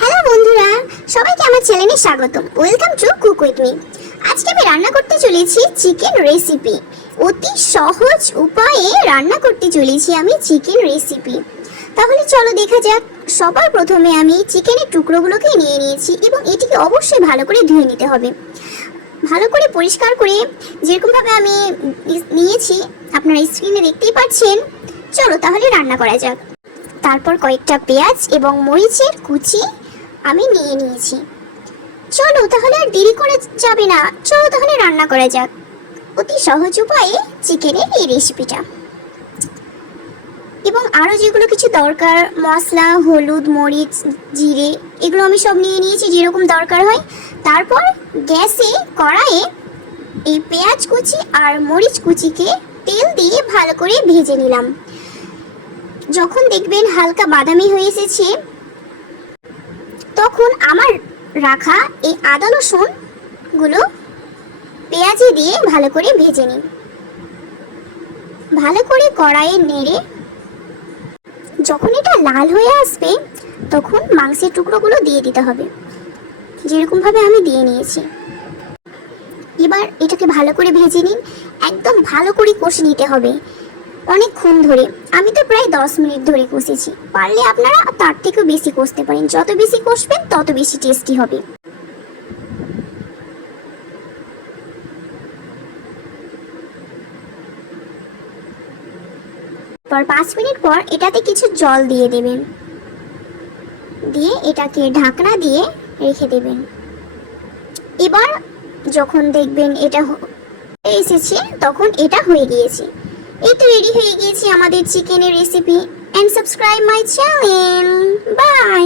Hello বন্ধুরা, সবাইকে আমার চ্যানেলে স্বাগতম। Welcome to cook with me. আজকে আমি রান্না করতে চলেছি চিকেন রেসিপি। অতি সহজ উপায়ে রান্না করতে চলেছি আমি চিকেন রেসিপি। তাহলে চলো দেখা যাক। সবার প্রথমে আমি চিকেনের টুকরোগুলোকে নিয়ে নিয়েছি এবং এটিকে অবশ্যই ভালো করে ধুয়ে নিতে হবে। ভালো করে পরিষ্কার করে যেরকমভাবে আমি নিয়েছি আপনারা স্ক্রিনে দেখতেই পাচ্ছেন। চলো তাহলে রান্না করা যাক। তারপর কয়েকটা পেঁয়াজ এবং মরিচের কুচি আমি নিয়ে নিয়েছি। চলো তাহলে আর দেরি করে যাবে না, চলো তাহলে রান্না করা যাক অতি সহজ উপায়ে চিকেনের এই রেসিপিটা। এবং আরও যেগুলো কিছু দরকার, মশলা, হলুদ, মরিচ, জিরে, এগুলো আমি সব নিয়ে নিয়েছি যেরকম দরকার হয়। তারপর গ্যাসে কড়াইয়ে এই পেঁয়াজ কুচি আর মরিচ কুচিকে তেল দিয়ে ভালো করে ভেজে নিলাম। যখন দেখবেন হালকা বাদামি হয়ে এসেছে, তখন আমার রাখা এই আদা রসুনগুলো পেঁয়াজে দিয়ে ভালো করে ভেজে নিই। ভালো করে কড়াইয়ে নেড়ে যখন এটা লাল হয়ে আসবে, তখন মাংসের টুকরোগুলো দিয়ে দিতে হবে যেরকমভাবে আমি দিয়ে নিয়েছি। এবার এটাকে ভালো করে ভেজে নিন, একদম ভালো করে কষে নিতে হবে অনেকক্ষণ ধরে। আমি তো প্রায় 10 মিনিট ধরে কষেছি, পারলে আপনারা তার থেকেও বেশি কষতে পারেন। যত বেশি কষবেন তত বেশি টেস্টি হবে। পর 5 মিনিট পর এটাতে কিছু জল দিয়ে দেবেন, দিয়ে এটাকে ঢাকনা দিয়ে রেখে দেবেন। এবার যখন দেখবেন এটা এসেছে, তখন এটা হয়ে গিয়েছে। এই তো রেডি হয়ে গিয়েছে আমাদের চিকেনের recipe. And subscribe my channel. By.